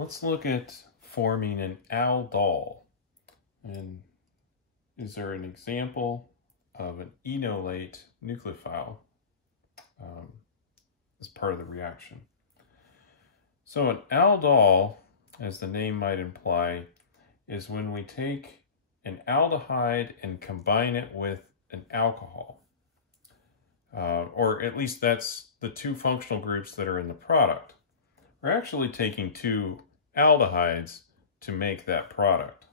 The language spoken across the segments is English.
let's look at forming an aldol. And is there an example of an enolate nucleophile as part of the reaction? So an aldol, as the name might imply, is when we take an aldehyde and combine it with an alcohol. Or at least that's the two functional groups that are in the product. We're actually taking two aldehydes to make that product.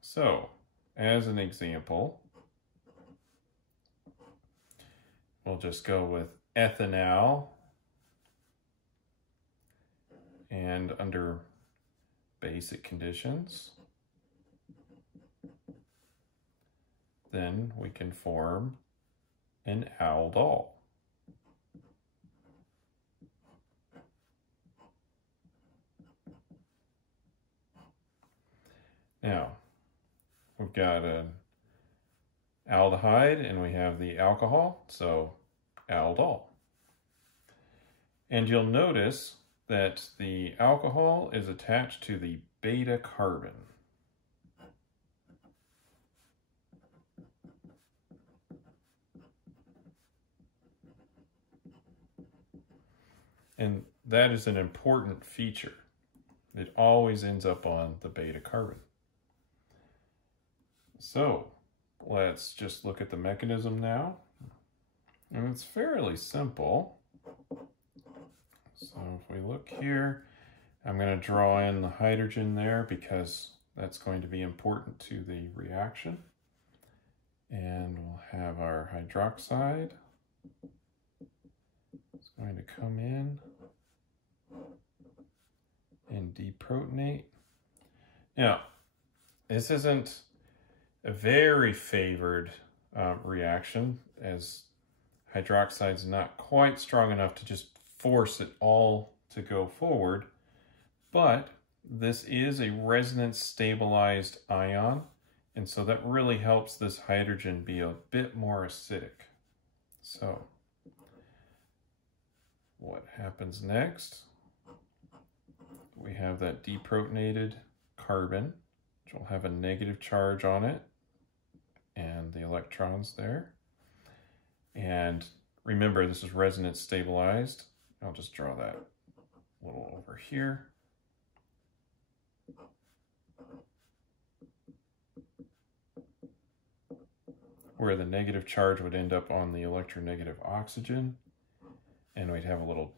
So, as an example, we'll just go with ethanol, and under basic conditions, then we can form an aldol. Now, we've got an aldehyde and we have the alcohol, so aldol. And you'll notice that the alcohol is attached to the beta carbon. And that is an important feature. It always ends up on the beta carbon. So let's just look at the mechanism now. And it's fairly simple. So if we look here, I'm going to draw in the hydrogen there because that's going to be important to the reaction. And we'll have our hydroxide. It's going to come in and deprotonate. Now, this isn't a very favored reaction, as hydroxide's not quite strong enough to just force it all to go forward, but this is a resonance stabilized ion, and so that really helps this hydrogen be a bit more acidic. So what happens next? We have that deprotonated carbon, which will have a negative charge on it, and the electrons there. And remember, this is resonance stabilized. I'll just draw that a little over here. Where the negative charge would end up on the electronegative oxygen, and we'd have a little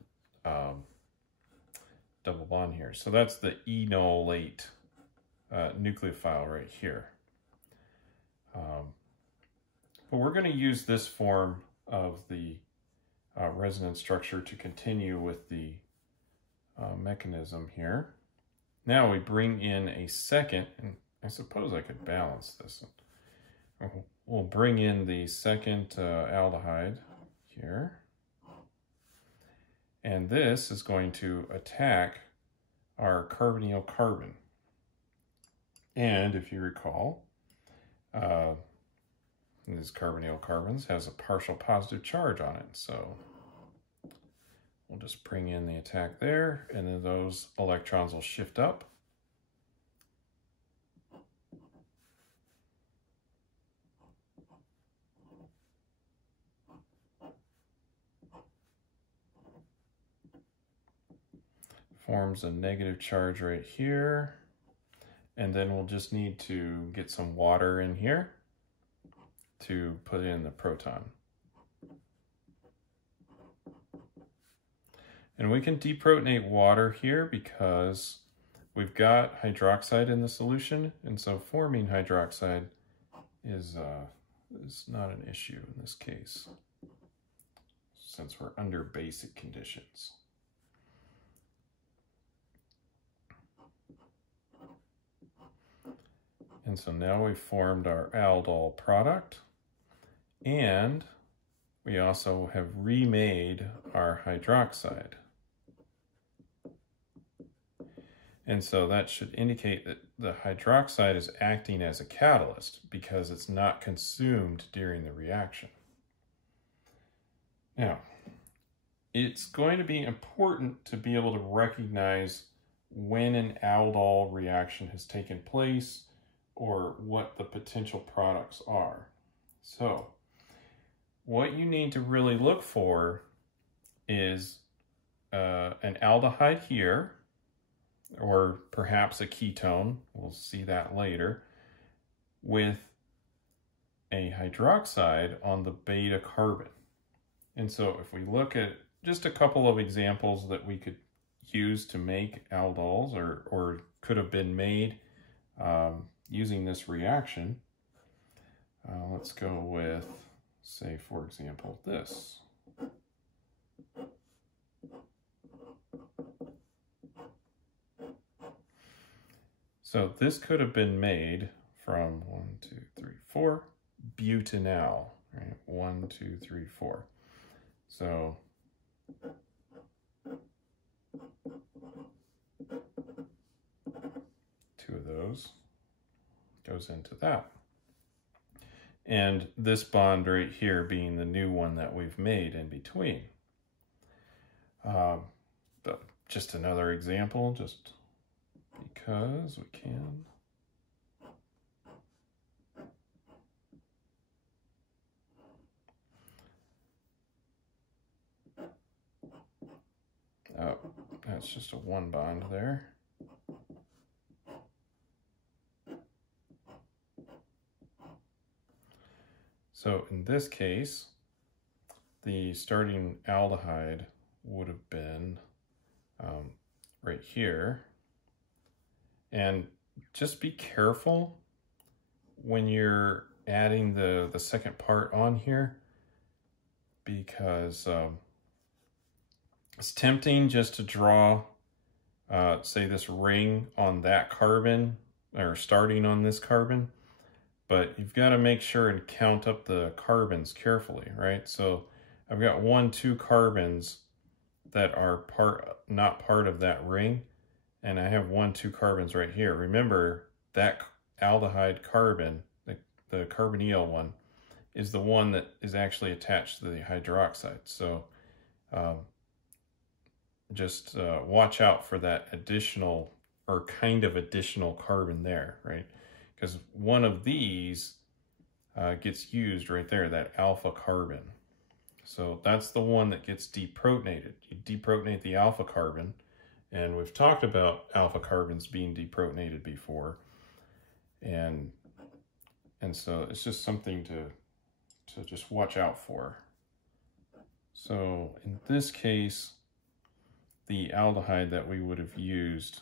double bond here. So that's the enolate nucleophile right here. But we're going to use this form of the resonance structure to continue with the mechanism here. Now we bring in a second, and I suppose I could balance this. We'll bring in the second aldehyde here. And this is going to attack our carbonyl carbon. And if you recall, these carbonyl carbons has a partial positive charge on it. So we'll just bring in the attack there, and then those electrons will shift up. Forms a negative charge right here. And then we'll just need to get some water in here to put in the proton. And we can deprotonate water here because we've got hydroxide in the solution, and so forming hydroxide is not an issue in this case, since we're under basic conditions. And so now we've formed our aldol product, and we also have remade our hydroxide. And so that should indicate that the hydroxide is acting as a catalyst because it's not consumed during the reaction. Now, it's going to be important to be able to recognize when an aldol reaction has taken place or what the potential products are. So what you need to really look for is an aldehyde here, or perhaps a ketone, we'll see that later, with a hydroxide on the beta carbon. And so if we look at just a couple of examples that we could use to make aldols, or could have been made using this reaction, let's go with, say, for example, this. So this could have been made from 1, 2, 3, 4, butanal, right? 1, 2, 3, 4. So two of those goes into that. And this bond right here being the new one that we've made in between. But just another example, just because we can. Oh, that's just a one bond there. So in this case, the starting aldehyde would have been right here. And just be careful when you're adding the second part on here, because it's tempting just to draw, say, this ring on that carbon, or starting on this carbon, but you've got to make sure and count up the carbons carefully, right? So I've got 1, 2 carbons that are not part of that ring, and I have 1, 2 carbons right here. Remember, that aldehyde carbon, the carbonyl one, is the one that is actually attached to the hydroxide. So just watch out for that additional, or kind of additional carbon there, right? Because one of these gets used right there, that alpha carbon. So that's the one that gets deprotonated. You deprotonate the alpha carbon, and we've talked about alpha carbons being deprotonated before. And so it's just something to just watch out for. So in this case, the aldehyde that we would have used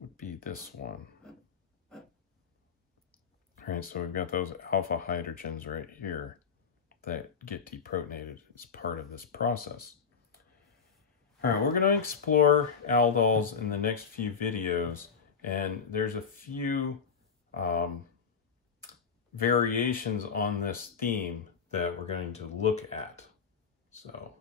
would be this one. All right, so we've got those alpha hydrogens right here that get deprotonated as part of this process. All right, we're going to explore aldols in the next few videos, and there's a few variations on this theme that we're going to look at. So